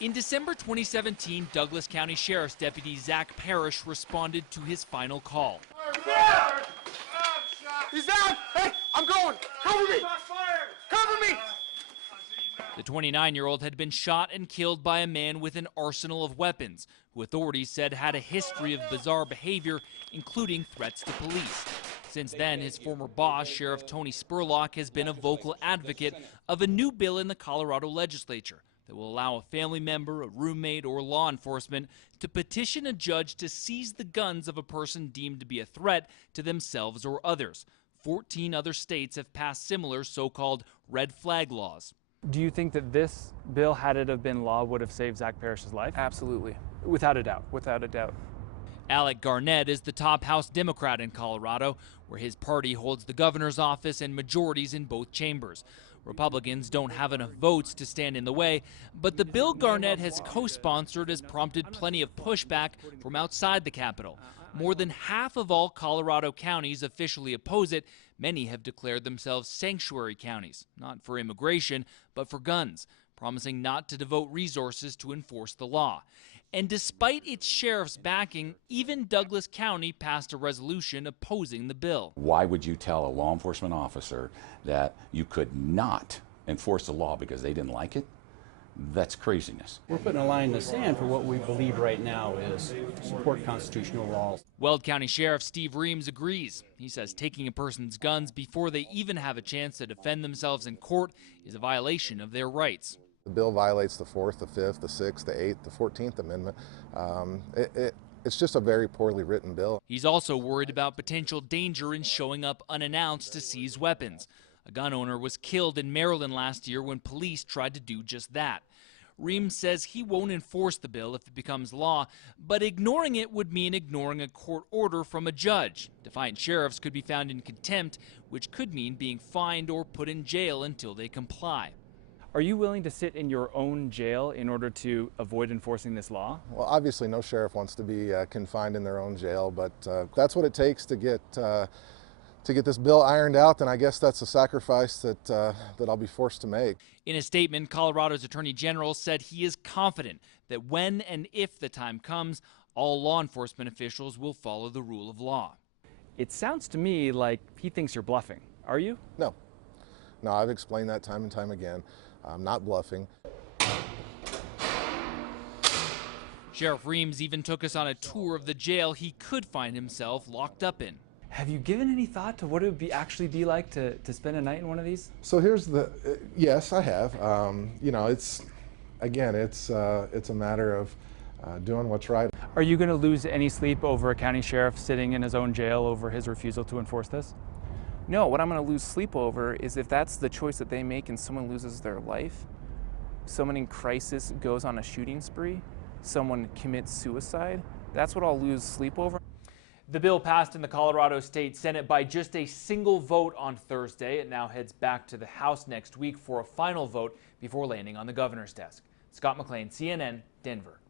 In December 2017, Douglas County Sheriff's Deputy Zach Parrish responded to his final call. Yeah! He's down! Hey, I'm going! Cover me! Cover me! The 29-year-old had been shot and killed by a man with an arsenal of weapons, who authorities said had a history of bizarre behavior, including threats to police. Since then, his former boss, Sheriff Tony Spurlock, has been a vocal advocate of a new bill in the Colorado legislature that will allow a family member, a roommate, or law enforcement to petition a judge to seize the guns of a person deemed to be a threat to themselves or others. 14 other states have passed similar so-called red flag laws. Do you think that this bill, had it have been law, would have saved Zach Parrish's life? Absolutely. Without a doubt. Without a doubt. Alec Garnett is the top House Democrat in Colorado, where his party holds the governor's office and majorities in both chambers. Republicans don't have enough votes to stand in the way, but the bill Garnett has co-sponsored has prompted plenty of pushback from outside the Capitol. More than half of all Colorado counties officially oppose it. Many have declared themselves sanctuary counties, not for immigration, but for guns, promising not to devote resources to enforce the law. And despite its sheriff's backing, even Douglas County passed a resolution opposing the bill. Why would you tell a law enforcement officer that you could not enforce the law because they didn't like it? That's craziness. We're putting a line in the sand for what we believe right now is support constitutional laws. Weld County Sheriff Steve Reams agrees. He says taking a person's guns before they even have a chance to defend themselves in court is a violation of their rights. The bill violates the 4th, the 5th, the 6th, the 8th, the 14th Amendment. It's just a very poorly written bill. He's also worried about potential danger in showing up unannounced to seize weapons. A gun owner was killed in Maryland last year when police tried to do just that. Reams says he won't enforce the bill if it becomes law, but ignoring it would mean ignoring a court order from a judge. Defiant sheriffs could be found in contempt, which could mean being fined or put in jail until they comply. Are you willing to sit in your own jail in order to avoid enforcing this law? Well, obviously no sheriff wants to be confined in their own jail, but that's what it takes to get this bill ironed out, then I guess that's a sacrifice that I'll be forced to make. In a statement, Colorado's Attorney General said he is confident that when and if the time comes, all law enforcement officials will follow the rule of law. It sounds to me like he thinks you're bluffing. Are you? No, I've explained that time and time again. I'm not bluffing. Sheriff Reams even took us on a tour of the jail he could find himself locked up in. Have you given any thought to what it would actually be like to spend a night in one of these? So here's the, yes, I have. You know, it's a matter of doing what's right. Are you going to lose any sleep over a county sheriff sitting in his own jail over his refusal to enforce this? No, what I'm going to lose sleep over is if that's the choice that they make and someone loses their life, someone in crisis goes on a shooting spree, someone commits suicide, that's what I'll lose sleep over. The bill passed in the Colorado State Senate by just a single vote on Thursday. It now heads back to the House next week for a final vote before landing on the governor's desk. Scott McLean, CNN, Denver.